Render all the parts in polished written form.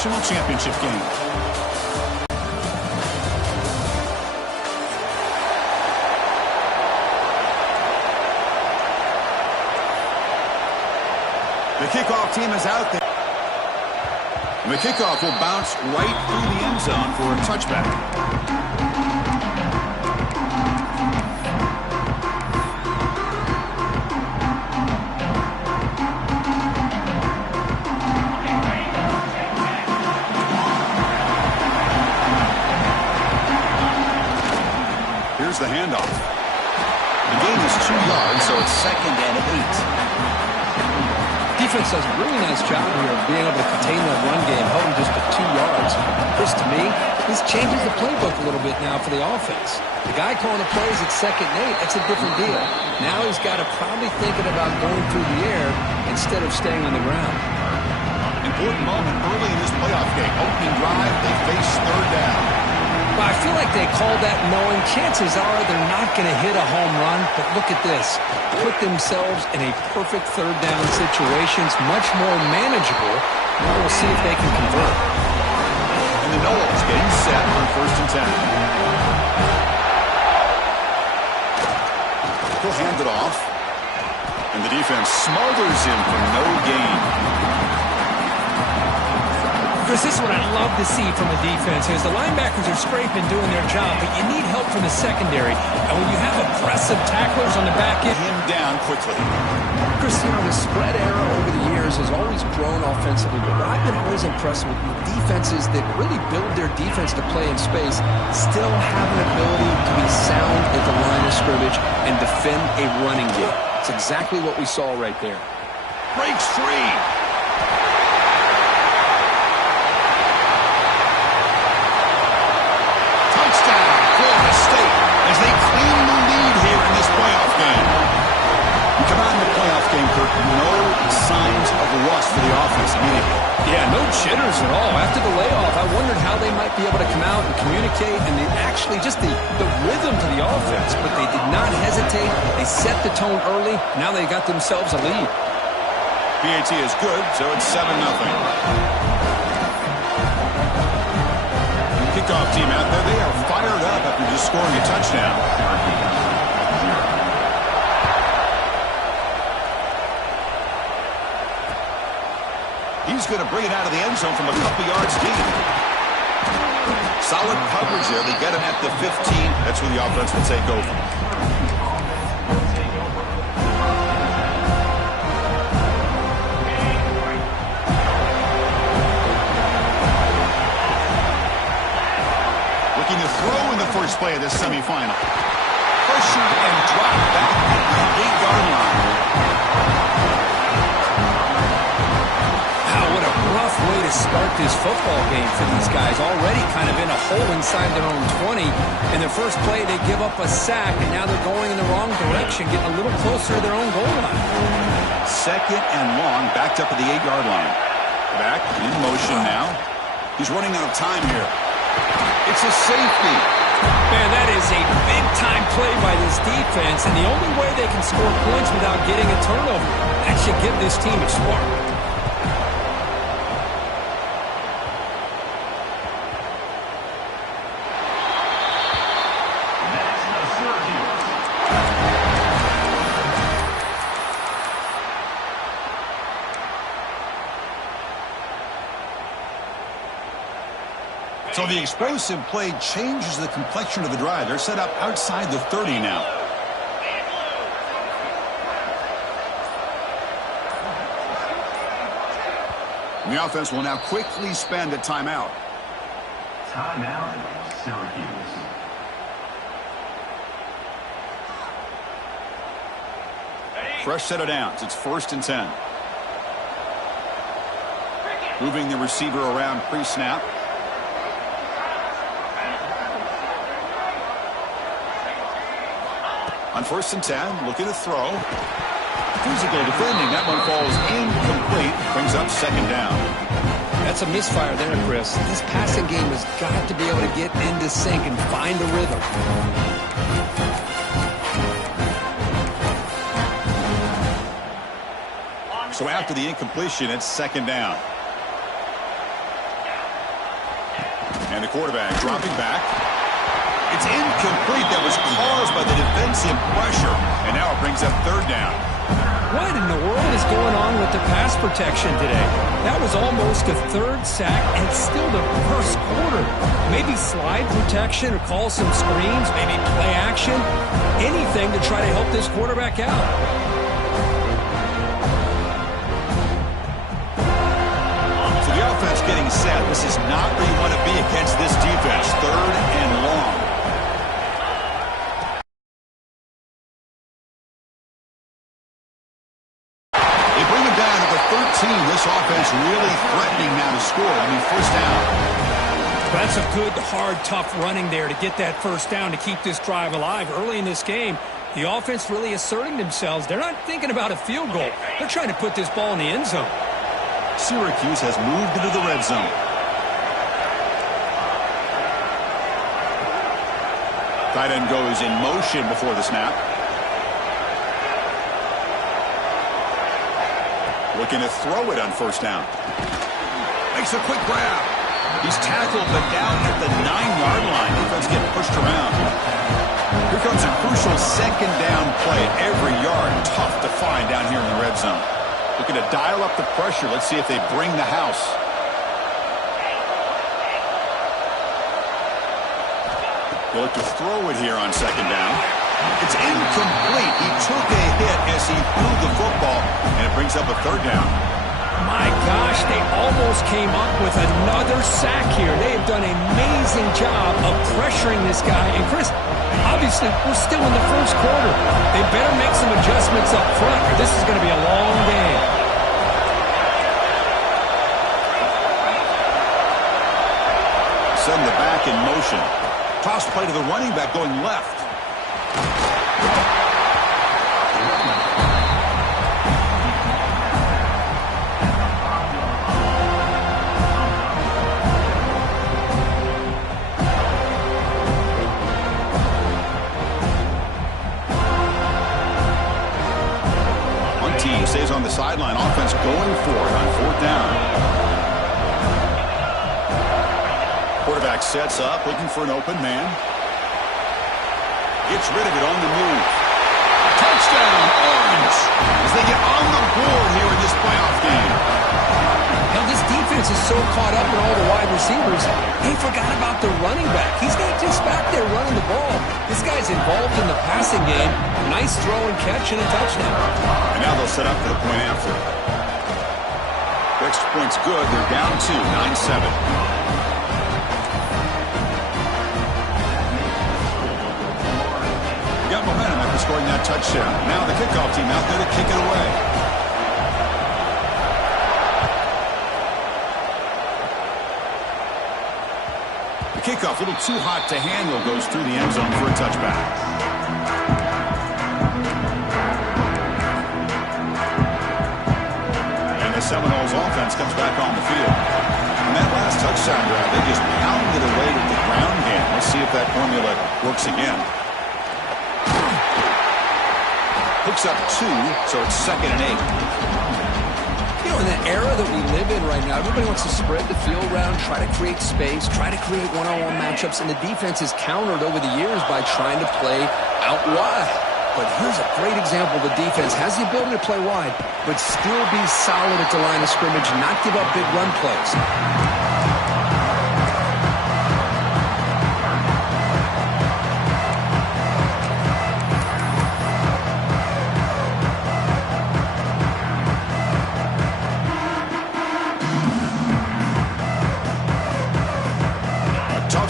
national championship game. The kickoff team is out there. And the kickoff will bounce right through the end zone for a touchback. Here's the handoff. The gain is 2 yards, so it's 2nd and 8. Defense does a really nice job here of being able to contain that run game, held him just to 2 yards. Chris, to me, this changes the playbook a little bit now for the offense. The guy calling the plays at 2nd and 8, that's a different deal. Now he's got to probably thinking about going through the air instead of staying on the ground. Important moment early in this playoff game. Opening drive, they face 3rd down. Well, I feel like they called that knowing chances are they're not going to hit a home run, but look at this. Put themselves in a perfect 3rd down situation. It's much more manageable. Now we'll see if they can convert. And the Knowles getting set for 1st and 10. He'll hand it off. And the defense smothers him for no gain. Chris, this is what I love to see from a defense is the linebackers are scraping, doing their job, but you need help from the secondary. And when you have aggressive tacklers on the back end, him down quickly. Chris, you know, the spread era over the years has always grown offensively, but I've been always impressed with defenses that really build their defense to play in space, still have an ability to be sound at the line of scrimmage and defend a running game. It's exactly what we saw right there. Breaks free. Florida State as they claim the lead here in this playoff game. We come out in the playoff game, Kirk, no signs of rust for the offense immediately. Yeah, no jitters at all. After the layoff, I wondered how they might be able to come out and communicate and actually just the rhythm to the offense, but they did not hesitate. They set the tone early. Now they got themselves a lead. PAT is good, so it's 7-0. Kickoff team out there, they are fired up after just scoring a touchdown. He's going to bring it out of the end zone from a couple yards deep. Solid coverage there. They get him at the 15. That's where the offense will take over. Looking to throw in the first play of this semifinal. Pressured and dropped back at the 8-yard line. Wow, what a rough way to start this football game for these guys. Already kind of in a hole inside their own 20. In their first play, they give up a sack, and now they're going in the wrong direction, getting a little closer to their own goal line. 2nd and long, backed up at the 8-yard line. Back in motion now. He's running out of time here. It's a safety. man, that is a big-time play by this defense, and the only way they can score points without getting a turnover. That should give this team a spark. So the explosive play changes the complexion of the drive. They're set up outside the 30 now. And the offense will now quickly spend a timeout. Timeout, Syracuse. Fresh set of downs. It's 1st and 10. Moving the receiver around pre-snap. On 1st and 10, looking to throw. Physical defending. That one falls incomplete. Brings up 2nd down. That's a misfire there, Chris. This passing game has got to be able to get into sync and find a rhythm. So after the incompletion, it's 2nd down. And the quarterback dropping back. It's incomplete. That was caused by the defensive pressure. And now it brings up third down. What in the world is going on with the pass protection today? That was almost a third sack, and it's still the first quarter. Maybe slide protection or call some screens, maybe play action, anything to try to help this quarterback out. So the offense getting set. This is not where you want to be against this defense. Third and long. This offense really threatening now to score. I mean, first down. That's a good, hard, tough running there to get that first down to keep this drive alive. Early in this game, the offense really asserting themselves. They're not thinking about a field goal. They're trying to put this ball in the end zone. Syracuse has moved into the red zone. Tight end goes in motion before the snap. Looking to throw it on first down. Makes a quick grab. He's tackled, but down at the 9-yard line. Defense getting pushed around. Here comes a crucial second down play. Every yard tough to find down here in the red zone. Looking to dial up the pressure. Let's see if they bring the house. They look to throw it here on second down. It's incomplete. He took a hit as he threw the football, and it brings up a third down. My gosh, they almost came up with another sack here. They have done an amazing job of pressuring this guy. And, Chris, obviously, we're still in the first quarter. They better make some adjustments up front, or this is going to be a long game. Send the back in motion. Toss play to the running back going left. One team stays on the sideline. Offense going for it on fourth down. Quarterback sets up, looking for an open man. Gets rid of it on the move. Touchdown, Orange, as they get on the board here in this playoff game. Now, this defense is so caught up in all the wide receivers, they forgot about the running back. He's not just back there running the ball. This guy's involved in the passing game. Nice throw and catch and a touchdown. And now they'll set up for the point after. Extra point's good. They're down 2, 9-7. Got momentum after scoring that touchdown. Now the kickoff team out there to kick it away. The kickoff, a little too hot to handle, goes through the end zone for a touchback. And the Seminoles offense comes back on the field. And that last touchdown drive, they just pounded away with the ground game. Let's see if that formula works again. Picks up 2, so it's 2nd and 8. You know, in the era that we live in right now, everybody wants to spread the field around, try to create space, try to create one-on-one matchups, and the defense is countered over the years by trying to play out wide. But here's a great example. The defense has the ability to play wide, but still be solid at the line of scrimmage, not give up big run plays.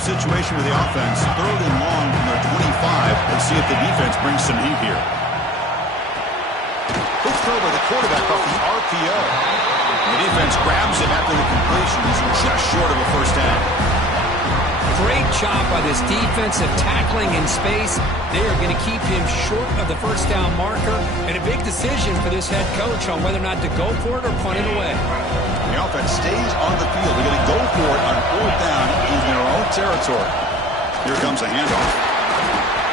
Situation with the offense, 3rd and long from their 25. Let's see if the defense brings some heat here. Good throw by the quarterback off the RPO. The defense grabs him after the completion. He's just short of a first down. Great job by this defensive tackling in space. They are going to keep him short of the first down marker, and a big decision for this head coach on whether or not to go for it or punt it away. The offense stays on the field. They're going to go for it on 4th down in their own territory. Here comes a handoff.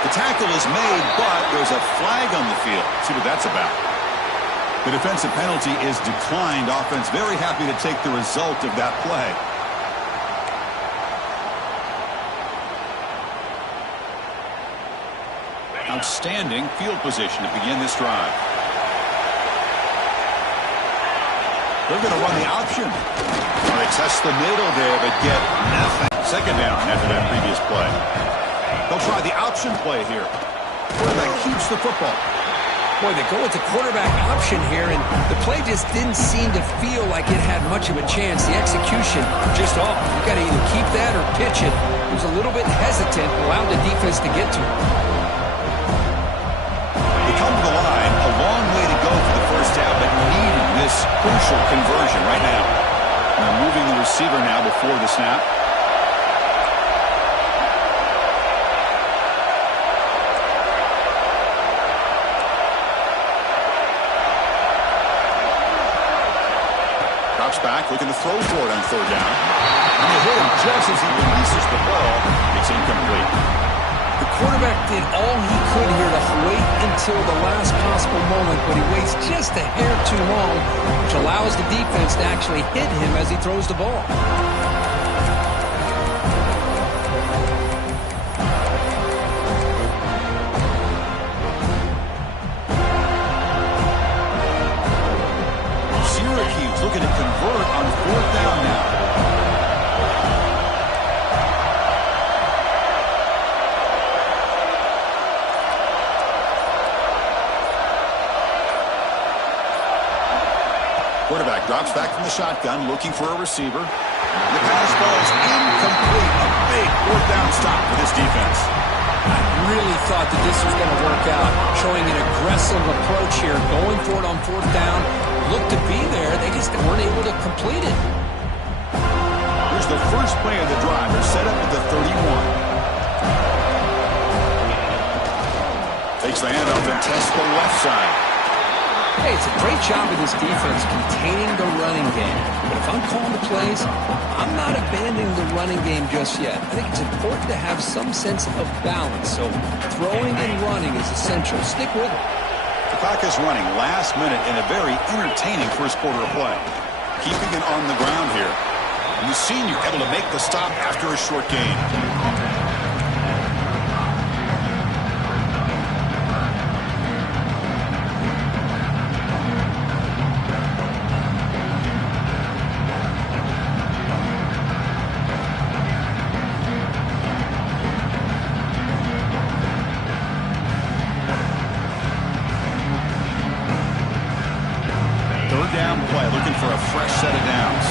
The tackle is made, but there's a flag on the field. See what that's about. The defensive penalty is declined. Offense very happy to take the result of that play. Outstanding field position to begin this drive. They're going to run the option. They test the middle there, but get nothing. Second down after that previous play. They'll try the option play here. Quarterback keeps the football. Boy, they go with the quarterback option here, and the play just didn't seem to feel like it had much of a chance. The execution just off. You got to either keep that or pitch it. He was a little bit hesitant, allowed the defense to get to him. They come to the line, a long way to go for the first down, but needing this crucial conversion right now. Now moving the receiver now before the snap. Drops back, looking to throw for it on third down. And they hit him just as he releases the ball. It's incomplete. The quarterback did all he could here to wait until the last possible moment, but he waits just a hair too long, which allows the defense to actually hit him as he throws the ball. Syracuse looking to convert on fourth down now. Quarterback drops back from the shotgun, looking for a receiver. The pass ball is incomplete. A big fourth down stop for this defense. I really thought that this was going to work out, showing an aggressive approach here, going for it on fourth down. Looked to be there. They just weren't able to complete it. Here's the first play of the drive. They're set up at the 31. Takes the handoff and tests the left side. Hey, it's a great job of this defense containing the running game. But if I'm calling the plays, I'm not abandoning the running game just yet. I think it's important to have some sense of balance. So throwing and running is essential. Stick with it. The clock is running last minute in a very entertaining first quarter of play. Keeping it on the ground here. And the senior able to make the stop after a short gain. Down play, looking for a fresh set of downs.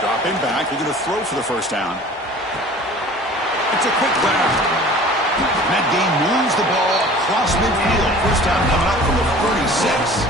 Dropping back, looking to throw for the first down. It's a quick grab. And that game moves the ball across midfield. First down coming up from the 36.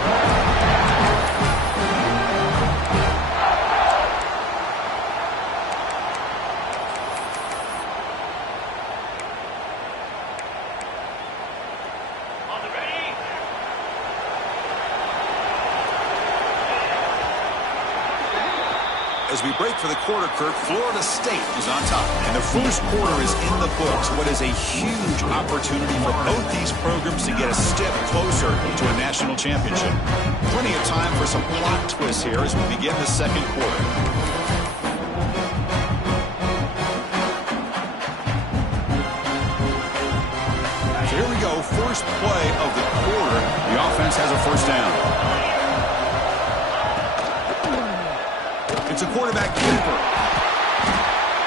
As we break for the quarter, Kirk, Florida State is on top. And the first quarter is in the books. What is a huge opportunity for both these programs to get a step closer to a national championship. Plenty of time for some plot twists here as we begin the second quarter. So here we go. First play of the quarter. The offense has a first down. It's a quarterback keeper.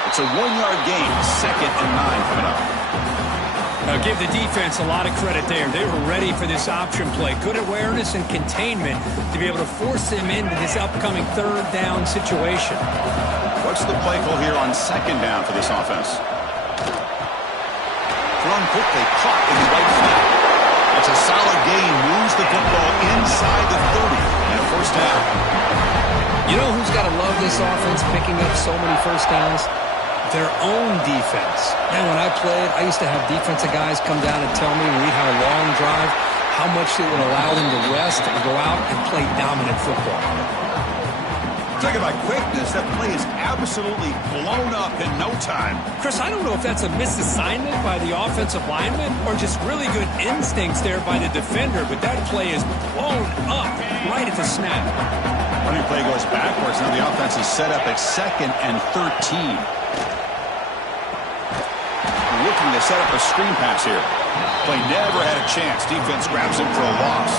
It's a 1-yard gain. 2nd and 9 coming up. Now give the defense a lot of credit there. They were ready for this option play. Good awareness and containment to be able to force them into this upcoming third down situation. What's the play call here on 2nd down for this offense? Thrown quickly, caught in the right flat. That's a solid gain. Moves the football inside the 30 and a first down. You know who's got to love this offense picking up so many first downs? Their own defense. Man, when I played, I used to have defensive guys come down and tell me when we had a long drive how much it would allow them to rest and go out and play dominant football. Talking about quickness, that play is absolutely blown up in no time. Chris, I don't know if that's a misassignment by the offensive lineman or just really good instincts there by the defender, but that play is blown up right at the snap. Running play goes backwards. Now the offense is set up at 2nd and 13. looking to set up a screen pass here. Play never had a chance. Defense grabs him for a loss.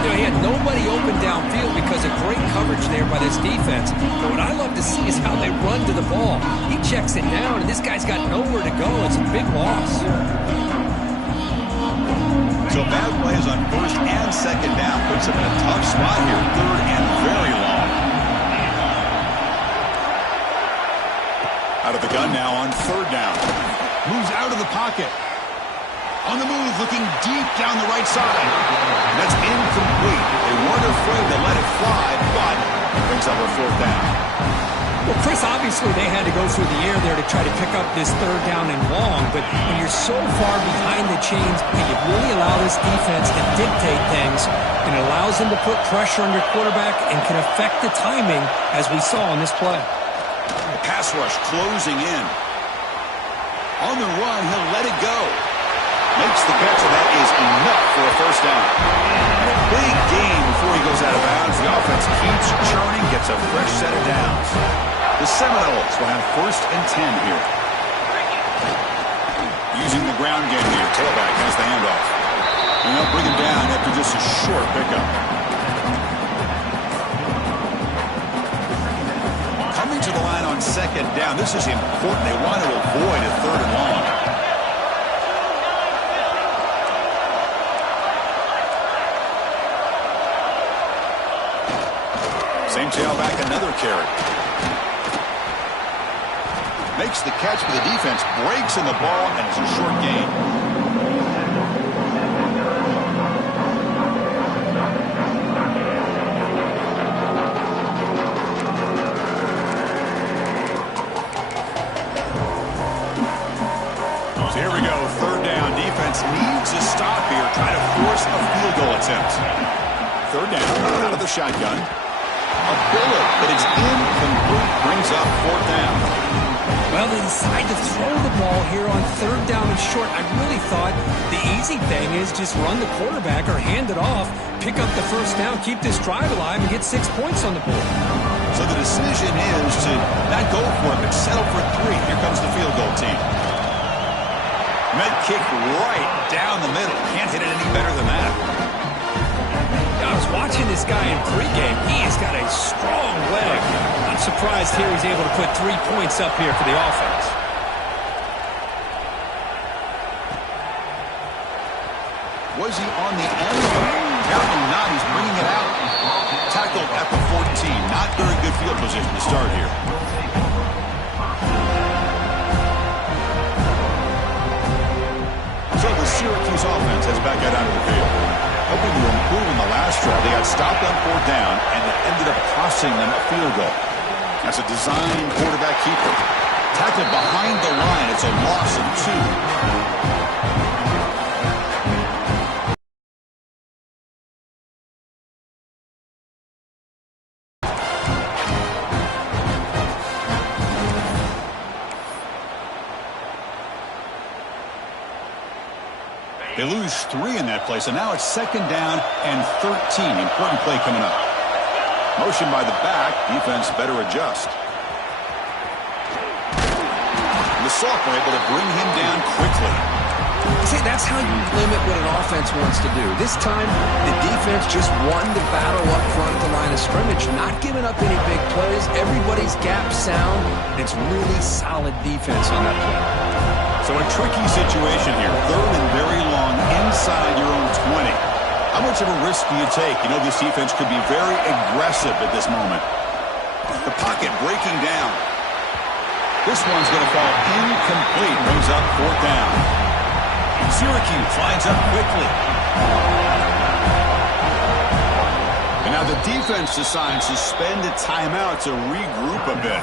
You know, he had nobody open downfield because of great coverage there by this defense. But what I love to see is how they run to the ball. He checks it down, and this guy's got nowhere to go. It's a big loss. So bad plays on first and second down puts him in a tough spot here. Third and very long. Out of the gun now on third down. Moves out of the pocket. On the move, looking deep down the right side. That's incomplete. They weren't afraid to let it fly, but it brings up a fourth down. Well, Chris, obviously they had to go through the air there to try to pick up this third down and long, but when you're so far behind the chains, and you really allow this defense to dictate things, and it allows them to put pressure on your quarterback and can affect the timing, as we saw on this play. The pass rush closing in. On the run, he'll let it go. Makes the catch, and that is enough for a first down. And a big gain before he goes out of bounds. The offense keeps churning, gets a fresh set of downs. The Seminoles will have first and 10 here. Using the ground game here. Tailback has the handoff. And they'll bring him down after just a short pickup. Coming to the line on second down. This is important. They want to avoid a third and long. Same tailback, another carry. Makes the catch for the defense, breaks in the ball, and it's a short gain. So here we go, third down. Defense needs a stop here, try to force a field goal attempt. Third down, out of the shotgun. A bullet, but it's incomplete, brings up fourth down. Well, they decide to throw the ball here on third down and short. I really thought the easy thing is just run the quarterback or hand it off, pick up the first down, keep this drive alive, and get 6 points on the board. So the decision is to not go for it, but settle for 3. Here comes the field goal team. Med kick right down the middle. Can't hit it any better than that. I was watching this guy in pregame. He has got a strong leg. I'm surprised here he's able to put 3 points up here for the offense. Was he on the end? Apparently not. He's bringing it out. Tackled at the 14. Not very good field position to start here. So the Syracuse offense has back out onto the field. Hoping to improve in the last drive. They got stopped on fourth down, and it ended up costing them a field goal. That's a design quarterback keeper. Tackled behind the line. It's a loss of 2. They lose 3 in that play, so now it's second down and 13. Important play coming up. Motion by the back. Defense better adjust. The Sophomore able to bring him down quickly. See, that's how you limit what an offense wants to do. This time, the defense just won the battle up front at the line of scrimmage, not giving up any big plays. Everybody's gap sound. It's really solid defense on that play. So a tricky situation here. Third and very long inside your own 20. How much of a risk do you take? You know this defense could be very aggressive at this moment. The pocket breaking down. This one's going to fall incomplete. Brings up fourth down. Syracuse lines up quickly. And now the defense decides to spend a timeout to regroup a bit.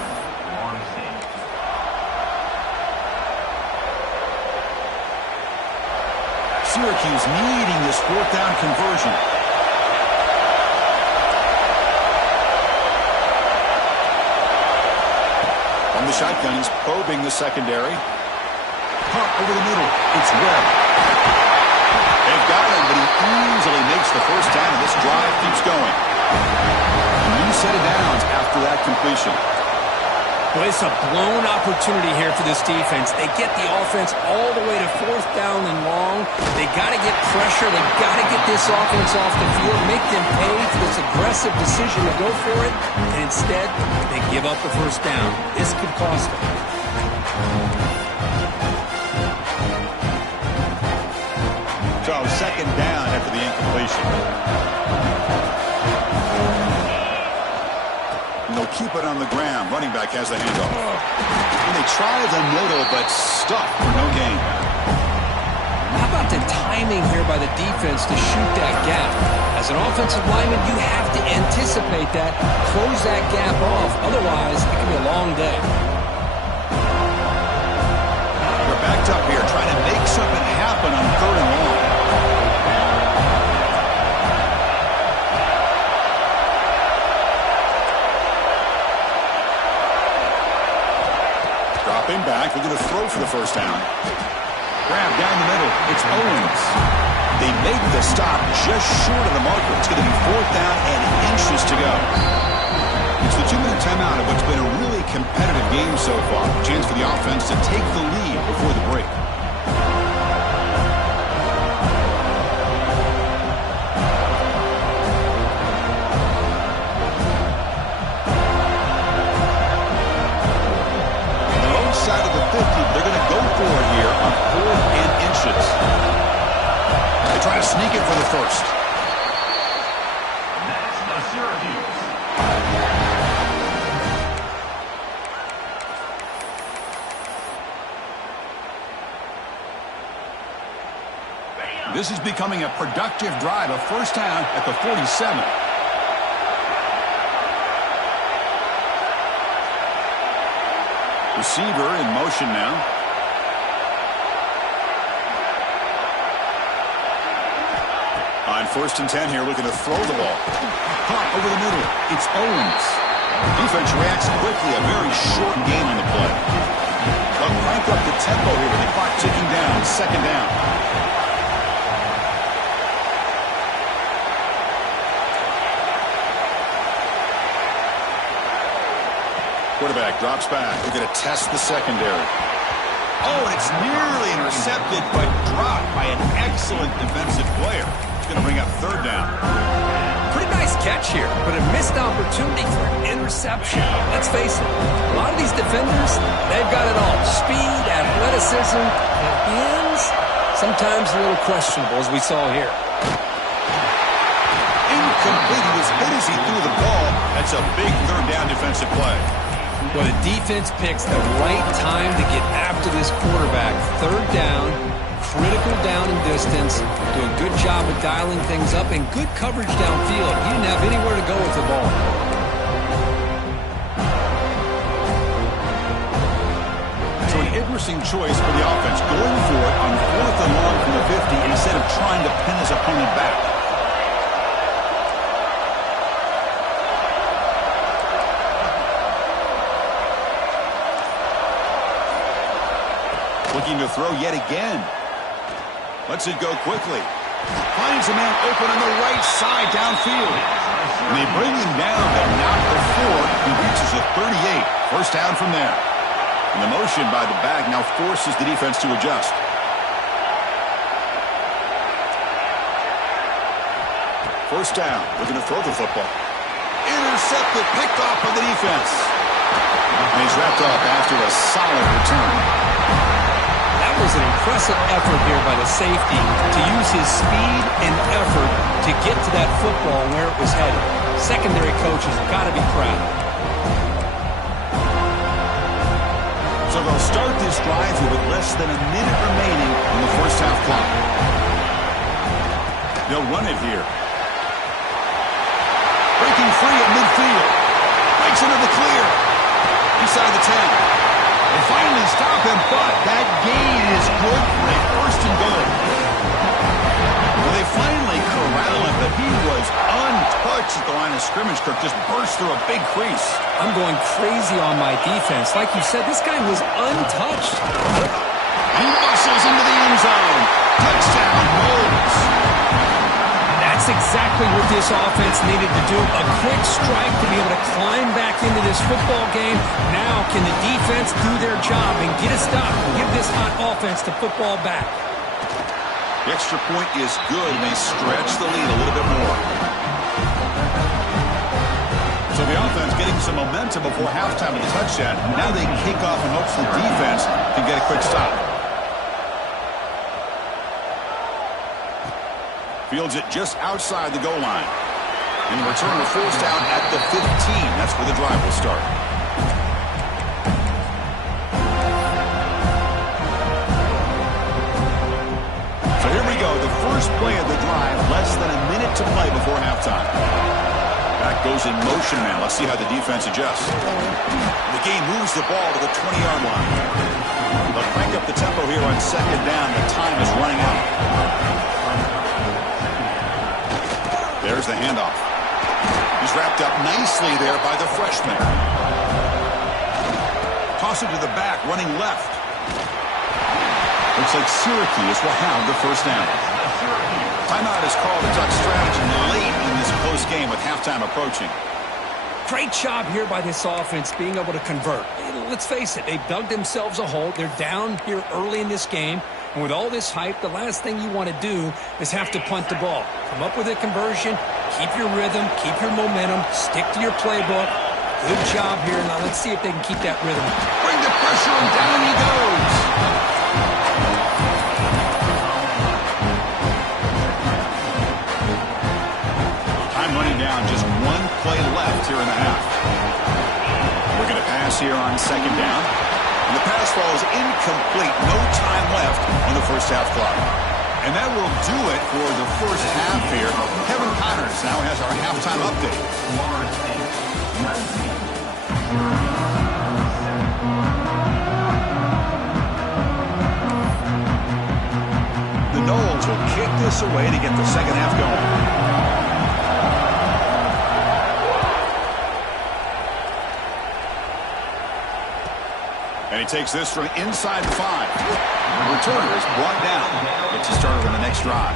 Syracuse needing this fourth down conversion. From the shotgun, he's probing the secondary. Punt over the middle. It's Webb. They've got him, but he easily makes the first down, and this drive keeps going. A new set of downs after that completion. Well, it's a blown opportunity here for this defense. They get the offense all the way to 4th down and long. They got to get pressure. They got to get this offense off the field, make them pay for this aggressive decision to go for it, and instead, they give up the 1st down. This could cost them. So 2nd down after the incompletion. And they'll keep it on the ground. Running back has the handoff. And they try the middle, but stuck for no gain. How about the timing here by the defense to shoot that gap? As an offensive lineman, you have to anticipate that, close that gap off. Otherwise, it can be a long day. They're backed up here, trying to make something happen on 3rd and long. Dropping back, they're going to throw for the 1st down. Grab down the middle, it's Owens. They make the stop just short of the marker. It's going to be 4th down and inches to go. It's the 2-minute timeout of what's been a really competitive game so far. Chance for the offense to take the lead before the break. Side of the 50, they're going to go for it here on 4th and inches. They try to sneak it for the 1st. That's the Syracuse. This is becoming a productive drive, a 1st down at the 47. Receiver in motion now. On 1st and 10 here, looking to throw the ball. Caught over the middle. It's Owens. Defense reacts quickly. A very short game on the play. They'll crank up the tempo here with the clock ticking down. 2nd down. Quarterback drops back. They're going to test the secondary. Oh, and it's nearly intercepted, but dropped by an excellent defensive player. It's going to bring up 3rd down. Pretty nice catch here, but a missed opportunity for an interception. Let's face it, a lot of these defenders, they've got it all. Speed, athleticism, and hands, sometimes a little questionable, as we saw here. Incomplete. He was hit as he threw the ball. That's a big 3rd down defensive play. Well, the defense picks the right time to get after this quarterback. 3rd down, critical down and distance, do a good job of dialing things up, and good coverage downfield. He didn't have anywhere to go with the ball. So an interesting choice for the offense, going for it on 4th and long from the 50 instead of trying to pin his opponent back. Looking to throw yet again. Lets it go quickly. Finds a man open on the right side downfield. And they bring him down, but not before he reaches the 38. 1st down from there. And the motion by the back now forces the defense to adjust. First down. Looking to throw the football. Intercepted, picked off by the defense. And he's wrapped up after a solid return. That was an impressive effort here by the safety to use his speed and effort to get to that football and where it was headed. Secondary coaches have got to be proud. So they'll start this drive here with less than a minute remaining on the 1st half clock. They'll run it here. Breaking free at midfield. Breaks into the clear. Inside the 10. They finally stop him, but that gain is good for a 1st and goal. Well, they finally corral him, but he was untouched at the line of scrimmage. Kirk just burst through a big crease. I'm going crazy on my defense. Like you said, this guy was untouched. He muscles into the end zone. Touchdown, Knowles. That's That's exactly what this offense needed to do. A quick strike to be able to climb back into this football game. Now can the defense do their job and get a stop and give this hot offense the football back? The extra point is good, and they stretch the lead a little bit more. So the offense getting some momentum before halftime with the touchdown. Now they kick off in hopes the defense can get a quick stop. Fields it just outside the goal line. And the return will force down at the 15. That's where the drive will start. So here we go. The first play of the drive. Less than a minute to play before halftime. Back goes in motion now. Let's see how the defense adjusts. The game moves the ball to the 20-yard line. They'll crank up the tempo here on second down. The time is running out. There's the handoff. He's wrapped up nicely there by the freshman. Toss it to the back, running left. Looks like Syracuse will have the first down. Timeout is called to talk strategy late in this close game with halftime approaching. Great job here by this offense being able to convert. Let's face it, they've dug themselves a hole. They're down here early in this game. And with all this hype, the last thing you want to do is have to punt the ball. Come up with a conversion, keep your rhythm, keep your momentum, stick to your playbook. Good job here. Now let's see if they can keep that rhythm. Bring the pressure, and down he goes. Time running down, just one play left here in the half. We're going to pass here on second down. And the pass falls incomplete. No time left on the first half clock. And that will do it for the first half here. Kevin Connors now has our halftime update. The Noles will kick this away to get the second half going. And he takes this from inside the 5. The returner is brought down. Gets you started on the next drive.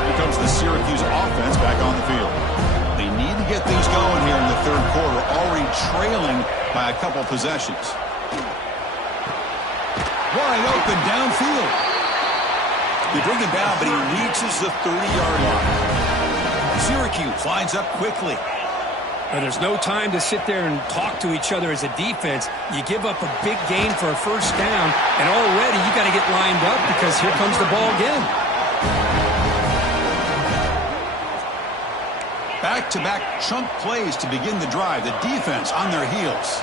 Here comes the Syracuse offense back on the field. They need to get things going here in the third quarter, already trailing by a couple possessions. Wide open downfield. They bring him down, but he reaches the 30-yard line. Syracuse lines up quickly. Well, there's no time to sit there and talk to each other as a defense. You give up a big gain for a first down, and already you got to get lined up because here comes the ball again. Back-to-back chunk plays to begin the drive. The defense on their heels.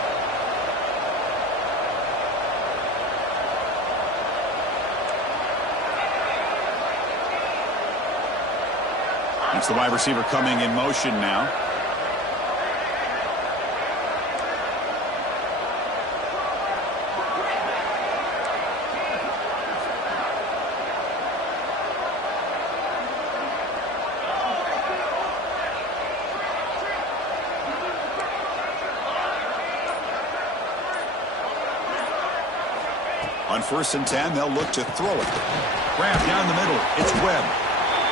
It's the wide receiver coming in motion now. On 1st and 10, they'll look to throw it. Grab down the middle. It's Webb.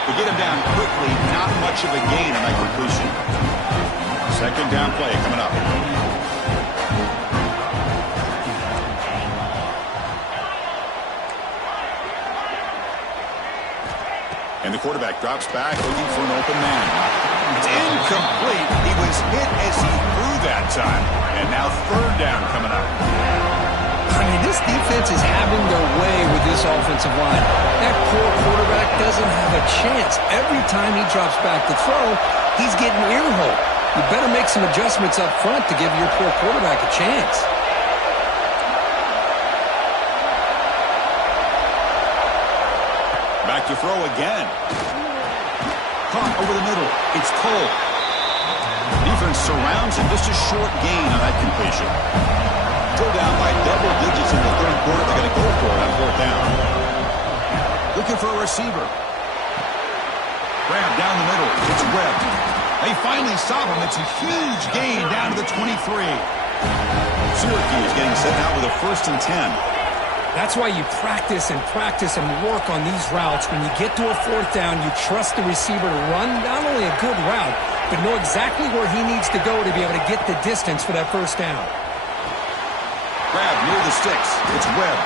They get him down quickly, not much of a gain on that completion. Second down play coming up. And the quarterback drops back looking for an open man. It's incomplete. He was hit as he threw that time. And now third down coming up. I mean, this defense is having their way with this offensive line. That poor quarterback doesn't have a chance. Every time he drops back to throw, he's getting earholed. You better make some adjustments up front to give your poor quarterback a chance. Back to throw again. Caught over the middle. It's Cole. Defense surrounds him. Just a short gain on that completion. Still down by double digits in the third quarter. They're going to go for it on fourth down. Looking for a receiver. Grab down the middle. It's Webb. They finally stop him. It's a huge gain down to the 23. Syracuse getting set now with a 1st and 10. That's why you practice and practice and work on these routes. When you get to a 4th down, you trust the receiver to run not only a good route, but know exactly where he needs to go to be able to get the distance for that 1st down. Grab near the sticks. It's Webb.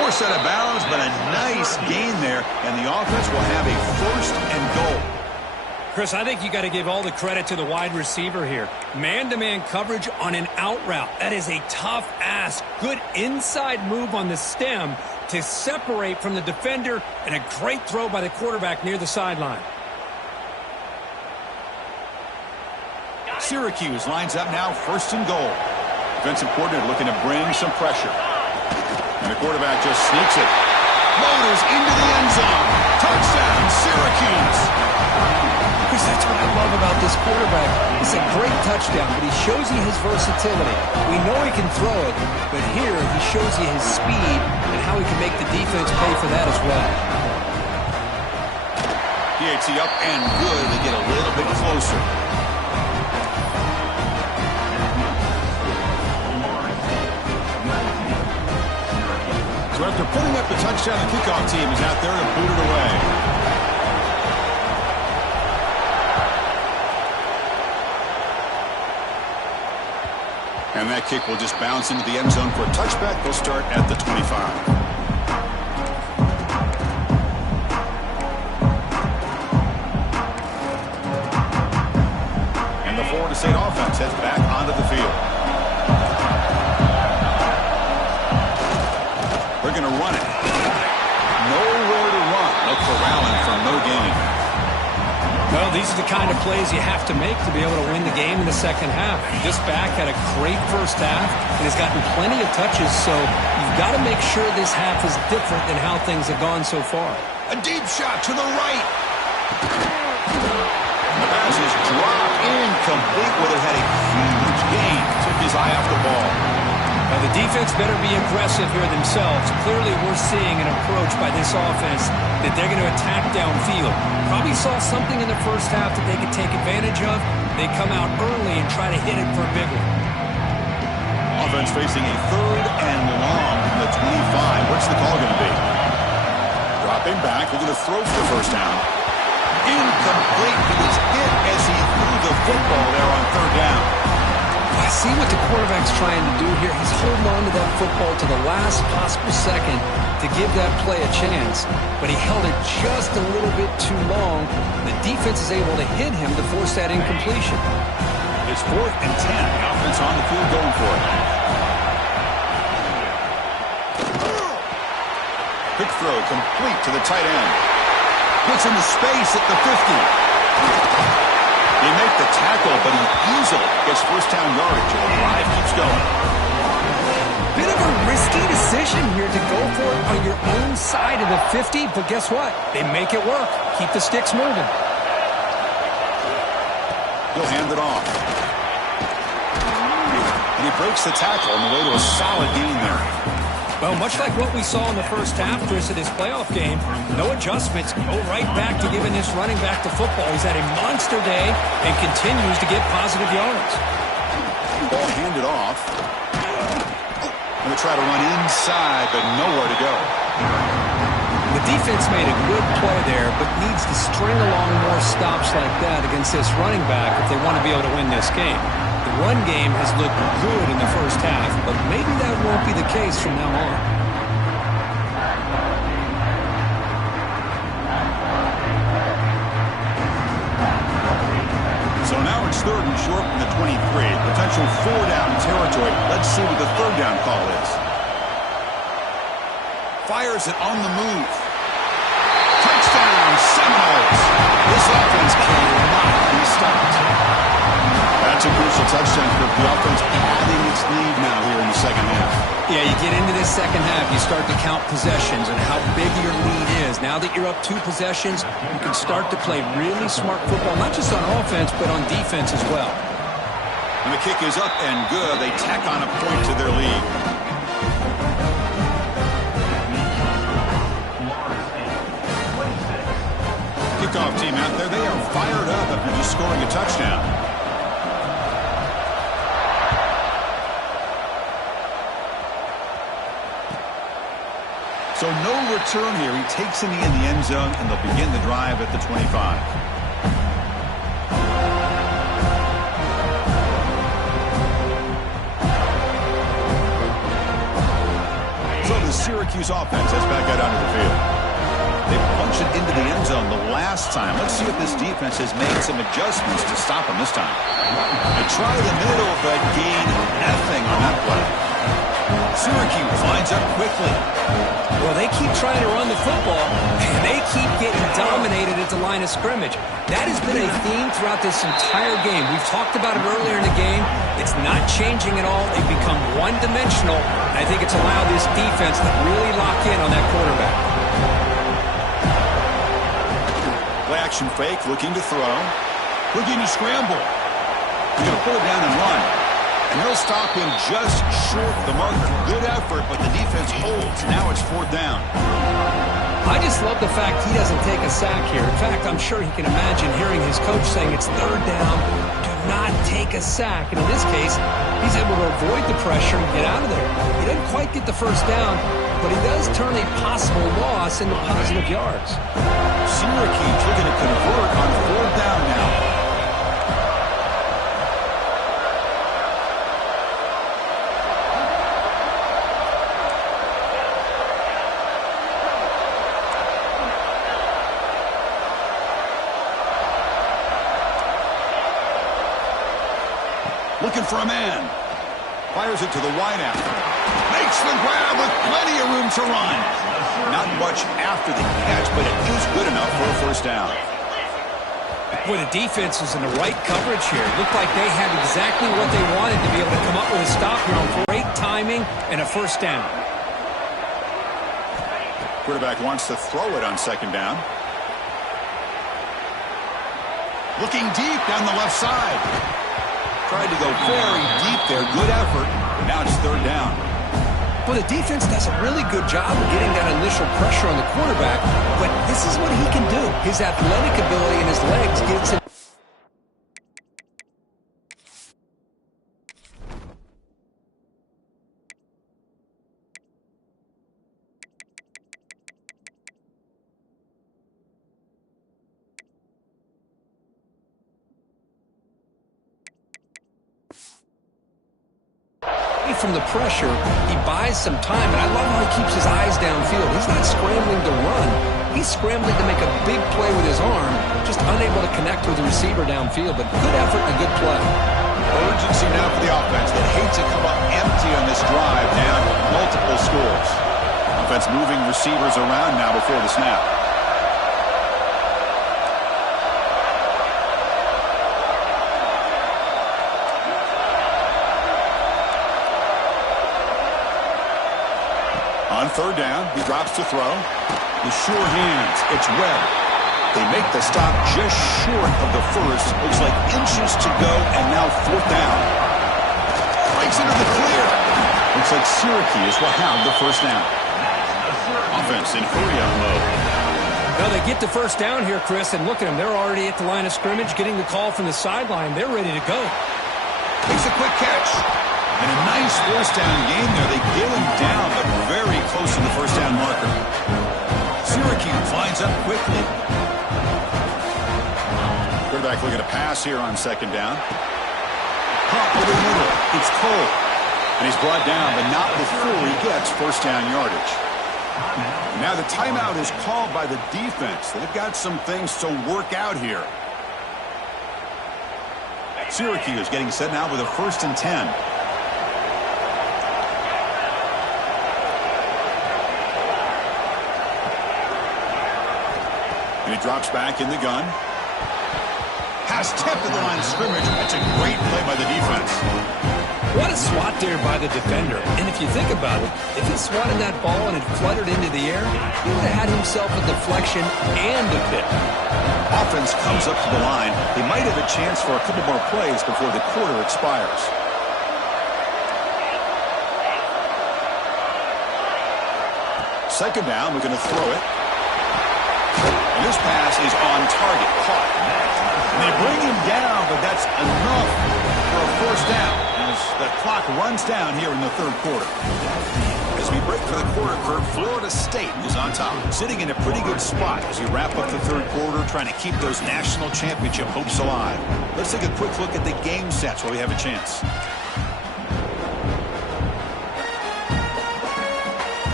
Forced out of bounds, but a nice gain there, and the offense will have a 1st and goal. Chris, I think you got to give all the credit to the wide receiver here. Man-to-man coverage on an out route. That is a tough ask. Good inside move on the stem to separate from the defender, and a great throw by the quarterback near the sideline. Syracuse lines up now 1st and goal. Defensive coordinator looking to bring some pressure. And the quarterback just sneaks it. Motors into the end zone. Touchdown, Syracuse. Chris, that's what I love about this quarterback. It's a great touchdown, but he shows you his versatility. We know he can throw it, but here he shows you his speed and how he can make the defense pay for that as well. PAT up and good. They get a little bit closer. So after putting up the touchdown, the kickoff team is out there to boot it away. And that kick will just bounce into the end zone for a touchback. They'll start at the 25. And the Florida State offense heads back onto the field. They're going to run it. Nowhere to run. They'll corral him for no gain. Well, these are the kind of plays you have to make to be able to win the game in the second half. This back had a great first half and has gotten plenty of touches, so you've got to make sure this half is different than how things have gone so far. A deep shot to the right. The pass is dropped incomplete. Well, it had a huge gain. Took his eye off the ball. Now, the defense better be aggressive here themselves. Clearly, we're seeing an approach by this offense that they're going to attack downfield. Probably saw something in the first half that they could take advantage of. They come out early and try to hit it for a big one. Offense facing a 3rd and long from the 25. What's the call going to be? Dropping back. They're going to throw for the 1st down. Incomplete. He was hit as he threw the football there on 3rd down. I see what the quarterback's trying to do here. He's holding on to that football to the last possible second to give that play a chance, but he held it just a little bit too long. The defense is able to hit him to force that incompletion. It's 4th and 10. The offense on the field going for it. Quick throw complete to the tight end. Gets into space at the 50. They make the tackle, but he easily gets 1st down yardage, and the drive keeps going. Bit of a risky decision here to go for it on your own side of the 50, but guess what? They make it work. Keep the sticks moving. He'll hand it off. And he breaks the tackle on the way to a solid gain there. Well, much like what we saw in the first half, Chris, of this playoff game, no adjustments. Go right back to giving this running back to football. He's had a monster day and continues to get positive yards. Ball handed off. Going to try to run inside, but nowhere to go. The defense made a good play there, but needs to string along more stops like that against this running back if they want to be able to win this game. The run game has looked good in the first half, but maybe that won't be the case from now on. So now it's 3rd and short from the 23. Potential 4-down territory. Let's see what the 3rd down call is. Fires it on the move. Touchdown, Seminoles. This offense cannot be stopped. That's a crucial touchdown for the offense padding its lead now here in the second half. Yeah, you get into this second half, you start to count possessions and how big your lead is. Now that you're up 2 possessions, you can start to play really smart football, not just on offense, but on defense as well. And the kick is up and good. They tack on a point to their lead. Kickoff team out there, they are fired up after just scoring a touchdown. So no return here. He takes a knee in the end zone, and they'll begin the drive at the 25. So the Syracuse offense has back out onto the field. They punched it into the end zone the last time. Let's see if this defense has made some adjustments to stop them this time. They try the middle, but gain nothing on that play. Syracuse lines up quickly. Well, they keep trying to run the football, and they keep getting dominated at the line of scrimmage. That has been a theme throughout this entire game. We've talked about it earlier in the game. It's not changing at all. They've become one-dimensional. I think it's allowed this defense to really lock in on that quarterback. Play action fake, looking to throw. Looking to scramble. He's going to pull it down and run. And they'll stop him just short of the marker. Good effort, but the defense holds. Now it's 4th down. I just love the fact he doesn't take a sack here. In fact, I'm sure he can imagine hearing his coach saying it's 3rd down. Do not take a sack. And in this case, he's able to avoid the pressure and get out of there. He didn't quite get the 1st down, but he does turn a possible loss into positive yards. Syracuse looking to convert on 4th down now. Looking for a man. Fires it to the wideout. Makes the grab with plenty of room to run. Not much after the catch, but it is good enough for a 1st down. Boy, the defense is in the right coverage here. Looked like they had exactly what they wanted to be able to come up with a stop here on great timing and a 1st down. Quarterback wants to throw it on 2nd down. Looking deep down the left side. Tried to go very deep there. Good effort. Now it's 3rd down. Well, the defense does a really good job of getting that initial pressure on the quarterback, but this is what he can do. His athletic ability and his legs gets him. From the pressure, he buys some time, and I love how he keeps his eyes downfield. He's not scrambling to run. He's scrambling to make a big play with his arm, just unable to connect with the receiver downfield, but good effort and a good play. Urgency now for the offense that hates to come up empty on this drive, down multiple scores. Offense moving receivers around now before the snap. On 3rd down, he drops to throw. With sure hands, it's Webb. They make the stop just short of the 1st. Looks like inches to go, and now 4th down. Breaks into the clear. Looks like Syracuse will have the 1st down. Offense in hurry-up mode. Now they get the 1st down here, Chris, and look at them. They're already at the line of scrimmage, getting the call from the sideline. They're ready to go. Makes a quick catch. And a nice 1st down game there. They get him down, but very close to the 1st down marker. Syracuse lines up quickly. Quarterback looking to pass here on 2nd down. Pump over the middle. It's Cole. And he's brought down, but not before he gets 1st down yardage. Now the timeout is called by the defense. They've got some things to work out here. Syracuse getting set now with a 1st and 10. And he drops back in the gun. Pass tipped to the line of scrimmage. That's a great play by the defense. What a swat there by the defender. And if you think about it, if he swatted that ball and it fluttered into the air, he would have had himself a deflection and a pick. Offense comes up to the line. They might have a chance for a couple more plays before the quarter expires. Second down, we're going to throw it. And this pass is on target, caught. And they bring him down, but that's enough for a 1st down. And as the clock runs down here in the third quarter. As we break for the quarter, Kurt, Florida State is on top, sitting in a pretty good spot as we wrap up the third quarter, trying to keep those national championship hopes alive. Let's take a quick look at the game sets while we have a chance.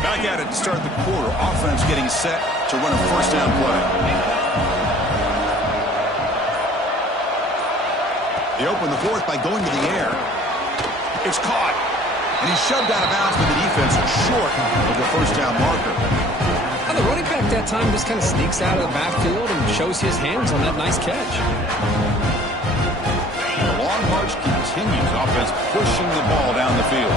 Back at it to start the quarter. Offense getting set to run a first down play. They open the fourth by going to the air. It's caught. And he's shoved out of bounds, but the defense is short of the first down marker. And the running back that time just kind of sneaks out of the backfield and shows his hands on that nice catch. The long march continues. Offense pushing the ball down the field.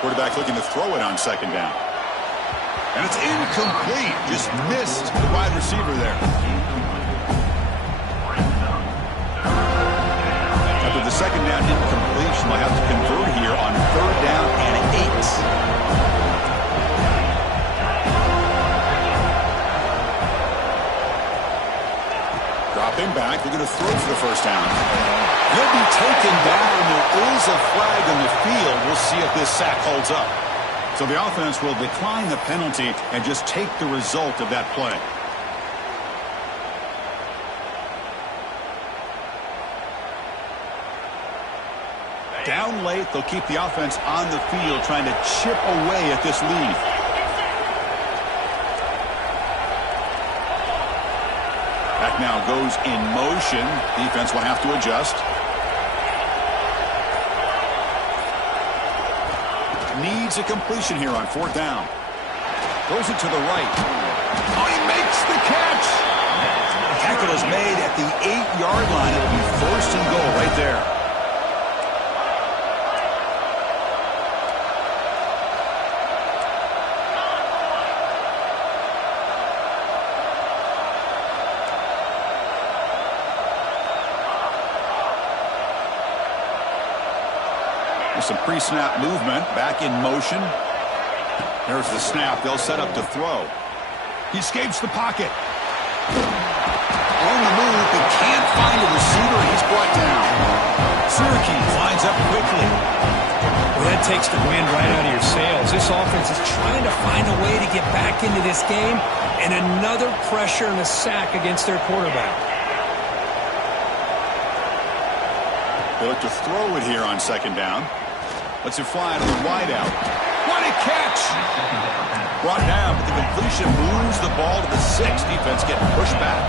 Quarterback looking to throw it on second down. And it's incomplete. Just missed the wide receiver there. After the second down incompletion, they'll have to convert here on third down and 8. Dropping back. They're going to throw for the first down. He'll be taken down. There is a flag on the field. We'll see if this sack holds up. So the offense will decline the penalty and just take the result of that play. Down late, they'll keep the offense on the field trying to chip away at this lead. Back now goes in motion. Defense will have to adjust. Needs a completion here on fourth down. Throws it to the right. Oh, he makes the catch. The tackle is made at the 8-yard line. It'll be first and goal right there. Some pre-snap movement, back in motion. There's the snap. They'll set up to throw. He escapes the pocket. On the move, but can't find a receiver. He's brought down. Syracuse lines up quickly. Well, that takes the wind right out of your sails. This offense is trying to find a way to get back into this game, and another pressure and a sack against their quarterback. They look to throw it here on second down. Lets it fly to the wide out. What a catch! Brought down, but the completion moves the ball to the 6. Defense getting pushed back.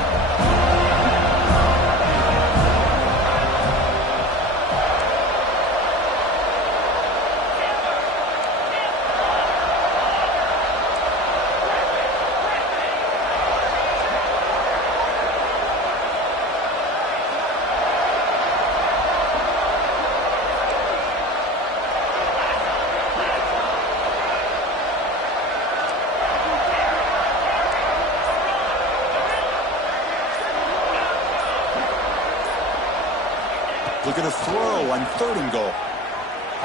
Looking to throw on third and goal.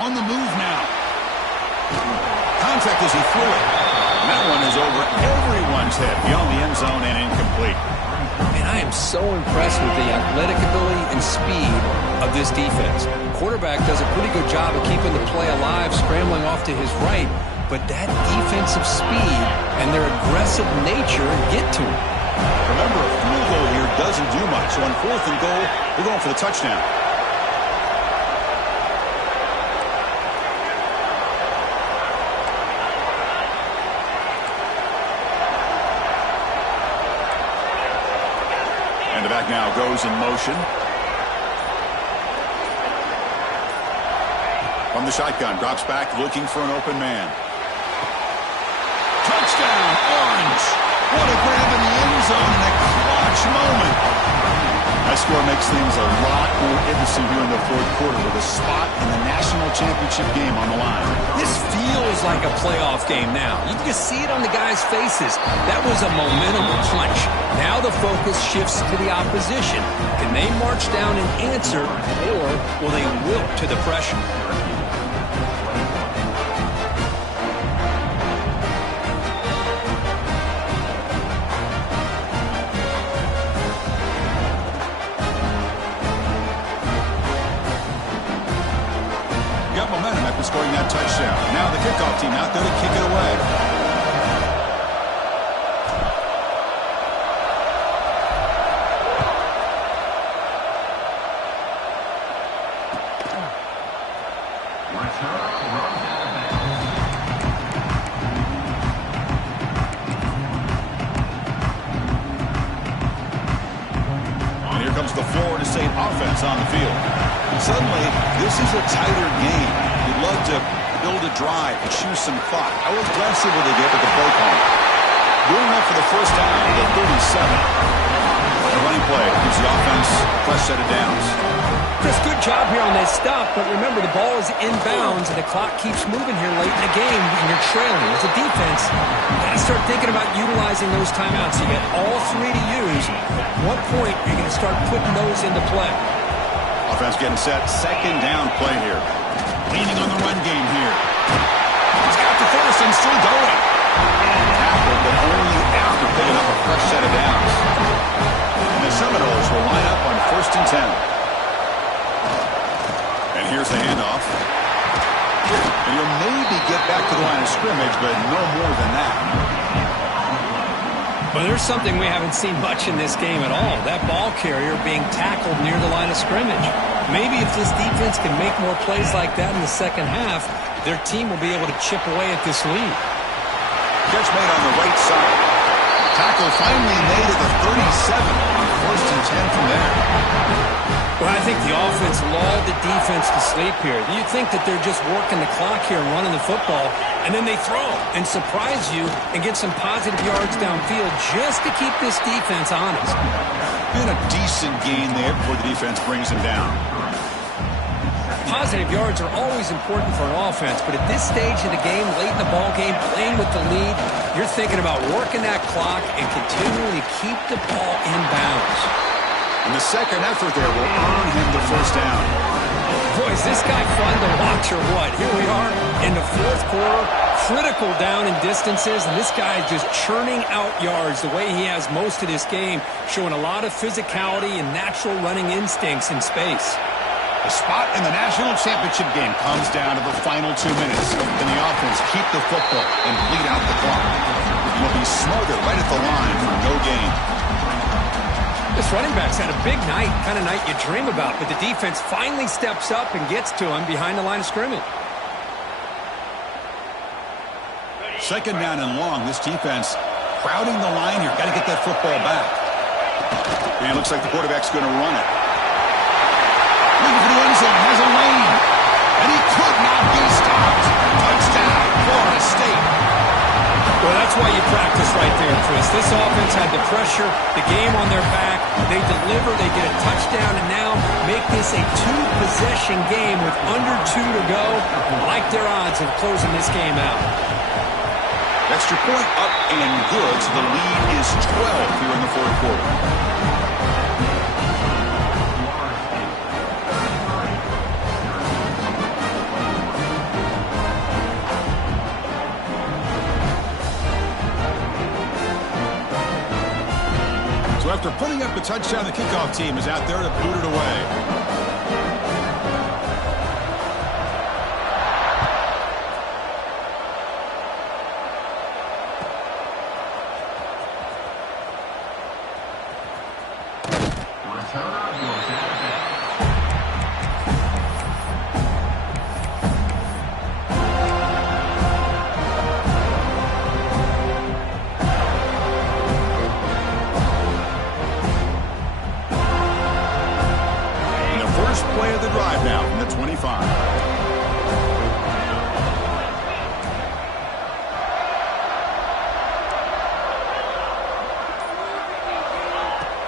On the move now. Contact as he threw it. And that one is over everyone's head beyond the end zone and incomplete. Man, I am so impressed with the athletic ability and speed of this defense. Quarterback does a pretty good job of keeping the play alive, scrambling off to his right, but that defensive speed and their aggressive nature get to him. Remember, a field goal here doesn't do much. So on fourth and goal, they're going for the touchdown. And the back now goes in motion. From the shotgun, drops back, looking for an open man. Touchdown, Orange! What a grab in the end zone in a clutch moment. That score makes things a lot more interesting here in the fourth quarter with a spot in the national championship game on the line. This feels like a playoff game now. You can just see it on the guys' faces. That was a momentum punch. Now the focus shifts to the opposition. Can they march down and answer, or will they wilt to the pressure? touchdown. Now the kickoff team out there to kick it away. The Florida State offense on the field. Suddenly, this is a tighter game. You'd love to build a drive and choose some clock. How aggressive will they get with the play call? Going up for the first down at the 37. The running play gives the offense a fresh set of downs. Chris, good job here on that stop, but remember the ball is inbounds and the clock keeps moving here late in the game and you're trailing. As a defense, you got to start thinking about utilizing those timeouts. You get all three to use. At what point are you going to start putting those into play? Offense getting set. Second down play here. Leaning on the run game here. He's got the first and still going. Tackled, but only after picking up a fresh set of downs. And the Seminoles will line up on 1st and 10. And here's the handoff. And he'll maybe get back to the line of scrimmage, but no more than that. Well, there's something we haven't seen much in this game at all. That ball carrier being tackled near the line of scrimmage. Maybe if this defense can make more plays like that in the second half, their team will be able to chip away at this lead. Catch made on the right side. Tackle finally made at the 37. 1st and 10 from there. Well, I think the offense lulled the defense to sleep here. You think that they're just working the clock here and running the football, and then they throw and surprise you and get some positive yards downfield just to keep this defense honest. Been a decent gain there before the defense brings him down. Positive yards are always important for an offense, but at this stage of the game, late in the ball game, playing with the lead, you're thinking about working that clock and continuing to keep the ball in bounds. And the second effort there will earn him the first down. Boy, is this guy fun to watch or what? Here we are in the fourth quarter, critical down in distances, and this guy is just churning out yards the way he has most of this game, showing a lot of physicality and natural running instincts in space. The spot in the national championship game comes down to the final 2 minutes. Can the offense keep the football and bleed out the clock? He'll be smothered right at the line for no gain. This running back's had a big night, kind of night you dream about, but the defense finally steps up and gets to him behind the line of scrimmage. Second down and long. This defense crowding the line here. Got to get that football back. And it looks like the quarterback's going to run it. Looking for the end zone. Has a lane. And he could not be stopped. Touchdown, Florida State. Well, that's why you practice right there, Chris. This offense had the pressure, the game on their back. They deliver, they get a touchdown, and now make this a two-possession game with under 2 to go. Like their odds of closing this game out. Extra point up and good, so the lead is 12 here in the fourth quarter. So after putting up the touchdown, the kickoff team is out there to boot it away. Play of the drive now from the 25.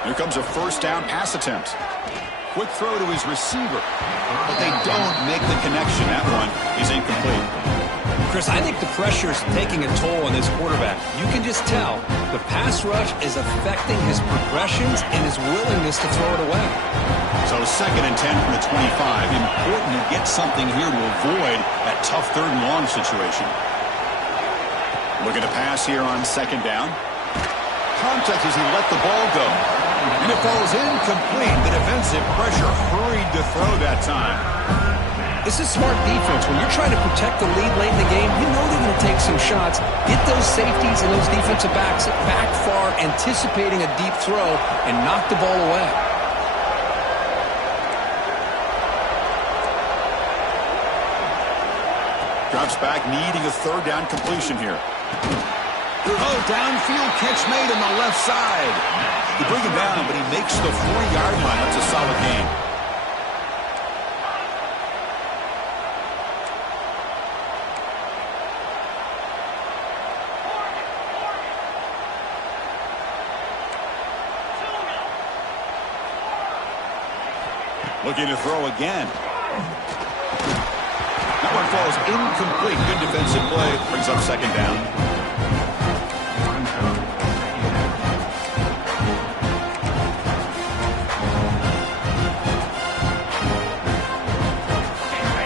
Here comes a first down pass attempt. Quick throw to his receiver, but they don't make the connection. That one is incomplete. Chris, I think the pressure is taking a toll on this quarterback. You can just tell the pass rush is affecting his progressions and his willingness to throw it away. So second and 10 from the 25. Important to get something here to avoid that tough third and long situation. Looking to pass here on second down. Contact as he let the ball go. And it falls incomplete. The defensive pressure hurried to throw that time. This is smart defense. When you're trying to protect the lead late in the game, you know they're going to take some shots. Get those safeties and those defensive backs back far, anticipating a deep throw, and knock the ball away. Drops back, needing a third down completion here. Oh, downfield catch made on the left side. They bring him down, but he makes the 40-yard line. That's a solid game. Looking to throw again. That one falls incomplete. Good defensive play. Brings up second down.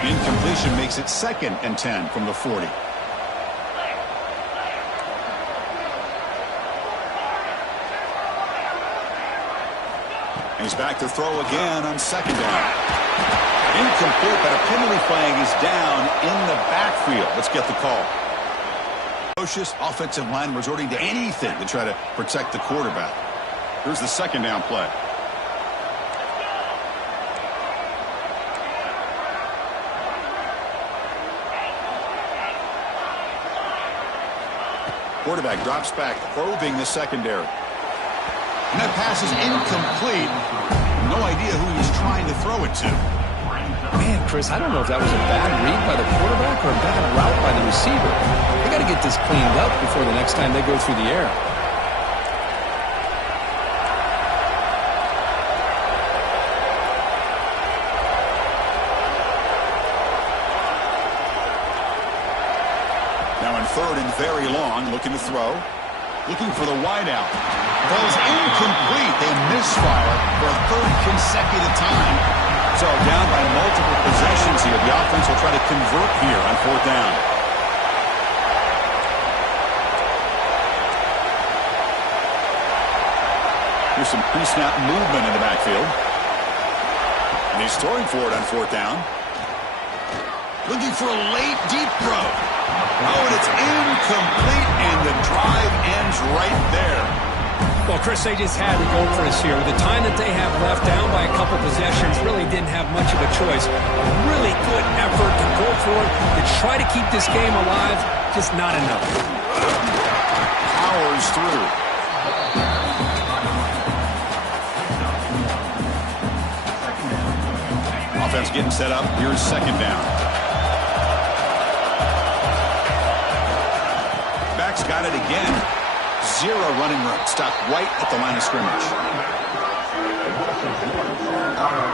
Incompletion makes it 2nd and 10 from the 40. He's back to throw again on second down. Incomplete, but a penalty flag is down in the backfield. Let's get the call. Ferocious offensive line resorting to anything to try to protect the quarterback. Here's the second down play. Quarterback drops back, probing the secondary. And that pass is incomplete. No idea who he's trying to throw it to. Man, Chris, I don't know if that was a bad read by the quarterback or a bad route by the receiver. They got to get this cleaned up before the next time they go through the air. Now in third and very long, looking to throw. Looking for the wideout. Falls incomplete. They misfire for a third consecutive time. So down by multiple possessions here. The offense will try to convert here on fourth down. Here's some pre-snap movement in the backfield. And he's throwing for it on fourth down. Looking for a late deep throw. Oh, and it's incomplete, and the drive ends right there. Well, Chris, they just had to go for this here. With the time that they have left, down by a couple possessions, really didn't have much of a choice. A really good effort to go for it, to try to keep this game alive, just not enough. Powers through. Offense getting set up. Here's second down. Back's got it again. Zero running room. Stopped right at the line of scrimmage.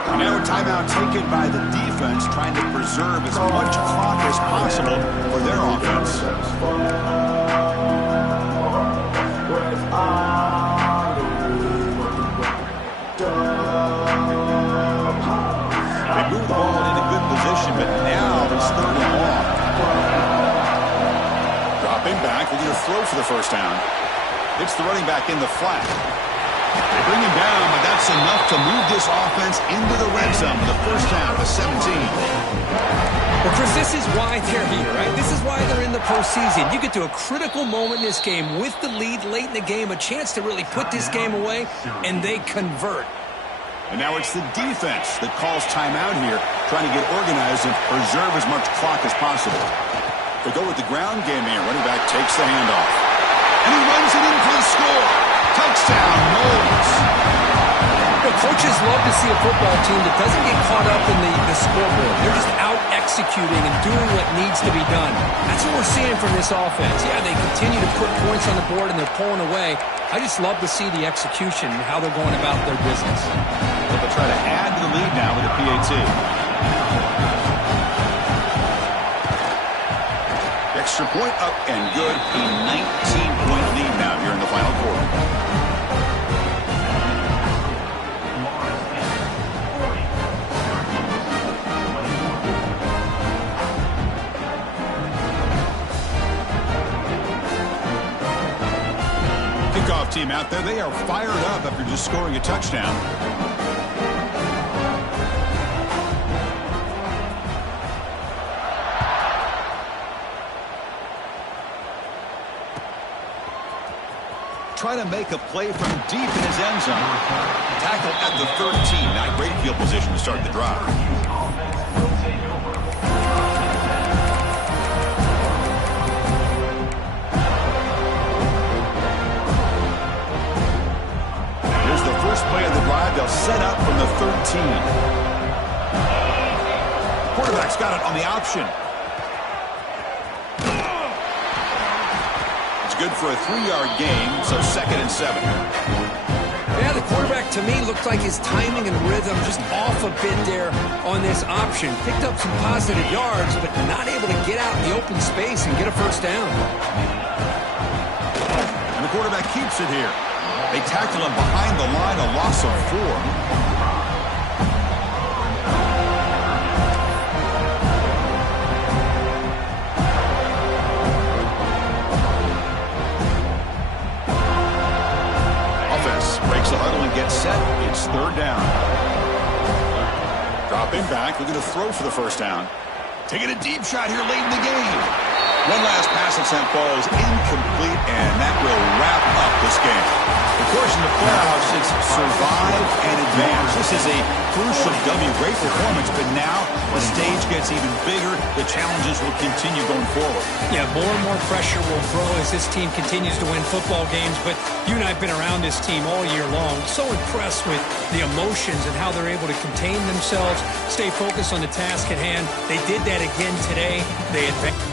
And now a timeout taken by the defense, trying to preserve as much clock as possible for their offense. They move the ball into good position, but now it's third and long. Dropping back, looking to throw for the first down. It's the running back in the flat. They bring him down, but that's enough to move this offense into the red zone with the first down to 17. Well, Chris, this is why they're here, right? This is why they're in the postseason. You get to a critical moment in this game with the lead late in the game, a chance to really put this game away, and they convert. And now it's the defense that calls timeout here, trying to get organized and preserve as much clock as possible. They go with the ground game here. Running back takes the handoff. And he runs it in for the score. Touchdown, Knowles. Well, coaches love to see a football team that doesn't get caught up in the scoreboard. They're just out executing and doing what needs to be done. That's what we're seeing from this offense. Yeah, they continue to put points on the board and they're pulling away. I just love to see the execution and how they're going about their business. They'll try to add to the lead now with a PAT. Extra point up and good. A 19-point lead now here in the final quarter. Kickoff kickoff team out there. They are fired up after just scoring a touchdown. Trying to make a play from deep in his end zone. Tackle at the 13. Not great field position to start the drive. Here's the first play of the drive. They'll set up from the 13. Quarterback's got it on the option. Good for a 3-yard gain, so 2nd and 7. Yeah, the quarterback, to me, looked like his timing and rhythm just off a bit there on this option. Picked up some positive yards, but not able to get out in the open space and get a first down. And the quarterback keeps it here. They tackle him behind the line, a loss of 4. Breaks the huddle and gets set. It's 3rd down. Dropping back, looking to throw for the first down. Taking a deep shot here late in the game. One last pass attempt falls incomplete, and that will wrap up this game. Of course, in the playoffs, it's survive and advance. This is a crucial W. Great performance, but now the stage gets even bigger. The challenges will continue going forward. Yeah, more and more pressure will grow as this team continues to win football games, but you and I have been around this team all year long. So impressed with the emotions and how they're able to contain themselves, stay focused on the task at hand. They did that again today. They advanced.